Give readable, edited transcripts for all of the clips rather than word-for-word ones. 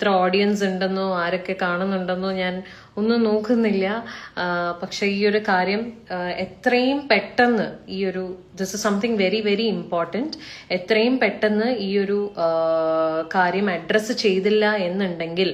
എത്ര ഓഡിയൻസ് ഉണ്ടെന്നോ ആരൊക്കെ കാണുന്നുണ്ടെന്നോ ഞാൻ ഒന്നും നോക്കുന്നില്ല. പക്ഷെ ഈ ഒരു കാര്യം എത്രയും പെട്ടെന്ന് ഈ ഒരു this is something very very important, എത്രയും പെട്ടെന്ന് ഈ ഒരു കാര്യം അഡ്രസ്സ് ചെയ്തില്ല എന്നുണ്ടെങ്കിൽ.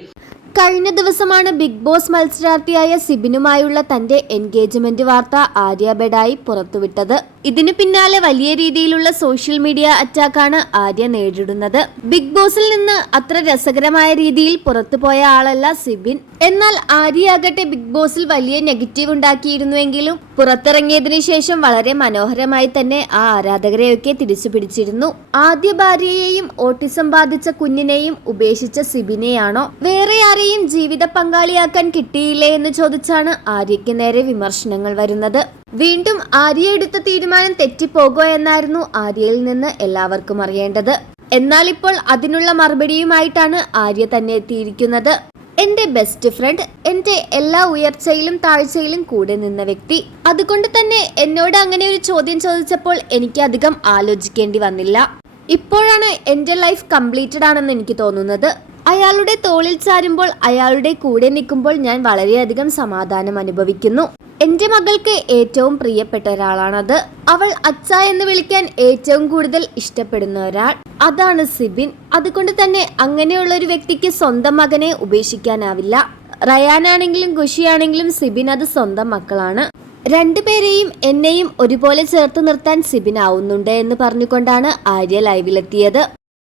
കഴിഞ്ഞ ദിവസമാണ് ബിഗ് ബോസ് മത്സരാർത്ഥിയായ സിബിനുമായുള്ള തന്റെ എൻഗേജ്മെന്റ് വാർത്ത ആര്യ ബെഡായി പുറത്തുവിട്ടത്. ഇതിനു പിന്നാലെ വലിയ രീതിയിലുള്ള സോഷ്യൽ മീഡിയ അറ്റാക്കാണ് ആര്യ നേരിടുന്നത്. ബിഗ് ബോസിൽ നിന്ന് അത്ര രസകരമായ രീതിയിൽ പുറത്തുപോയ ആളല്ല സിബിൻ. എന്നാൽ ആര്യയാകട്ടെ ബിഗ് ബോസിൽ വലിയ നെഗറ്റീവ് ഉണ്ടാക്കിയിരുന്നുവെങ്കിലും പുറത്തിറങ്ങിയതിനു ശേഷം വളരെ മനോഹരമായി തന്നെ ആ ആരാധകരെയൊക്കെ തിരിച്ചു പിടിച്ചിരുന്നു. ആദ്യ ഭാര്യയെയും ഓട്ടിസം ബാധിച്ച കുഞ്ഞിനെയും ഉപേക്ഷിച്ച സിബിനെയാണോ വേറെ ആരെയും ജീവിത പങ്കാളിയാക്കാൻ കിട്ടിയില്ലേ എന്ന് ചോദിച്ചാണ് ആര്യയ്ക്ക് നേരെ വിമർശനങ്ങൾ വരുന്നത്. വീണ്ടും ആര്യ എടുത്ത തീരുമാനം തെറ്റിപ്പോകുക എന്നായിരുന്നു ആര്യയിൽ നിന്ന് എല്ലാവർക്കും അറിയേണ്ടത്. എന്നാൽ ഇപ്പോൾ അതിനുള്ള മറുപടിയുമായിട്ടാണ് ആര്യ തന്നെ എത്തിയിരിക്കുന്നത്. എന്റെ ബെസ്റ്റ് ഫ്രണ്ട്, എന്റെ എല്ലാ ഉയർച്ചയിലും താഴ്ചയിലും കൂടെ നിന്ന വ്യക്തി. അതുകൊണ്ട് തന്നെ എന്നോട് അങ്ങനെ ഒരു ചോദ്യം ചോദിച്ചപ്പോൾ എനിക്ക് അധികം ആലോചിക്കേണ്ടി വന്നില്ല. ഇപ്പോഴാണ് എന്റെ ലൈഫ് കംപ്ലീറ്റഡ് ആണെന്ന് എനിക്ക് തോന്നുന്നത്. അയാളുടെ തോളിൽ ചാരുമ്പോൾ, അയാളുടെ കൂടെ നിൽക്കുമ്പോൾ ഞാൻ വളരെയധികം സമാധാനം അനുഭവിക്കുന്നു. എന്റെ മകൾക്ക് ഏറ്റവും പ്രിയപ്പെട്ട ഒരാളാണത്. അവൾ അച്ഛ എന്ന് വിളിക്കാൻ ഏറ്റവും കൂടുതൽ ഇഷ്ടപ്പെടുന്ന ഒരാൾ, അതാണ് സിബിൻ. അതുകൊണ്ട് തന്നെ അങ്ങനെയുള്ള ഒരു വ്യക്തിക്ക് സ്വന്തം മകനെ ഉപേക്ഷിക്കാനാവില്ല. റയാനാണെങ്കിലും ഖുഷിയാണെങ്കിലും സിബിൻ അത് സ്വന്തം മക്കളാണ്. രണ്ടുപേരെയും എന്നെയും ഒരുപോലെ ചേർത്ത് നിർത്താൻ സിബിൻ ആവുന്നുണ്ട് എന്ന് പറഞ്ഞുകൊണ്ടാണ് ആര്യ ലൈവിലെത്തിയത്.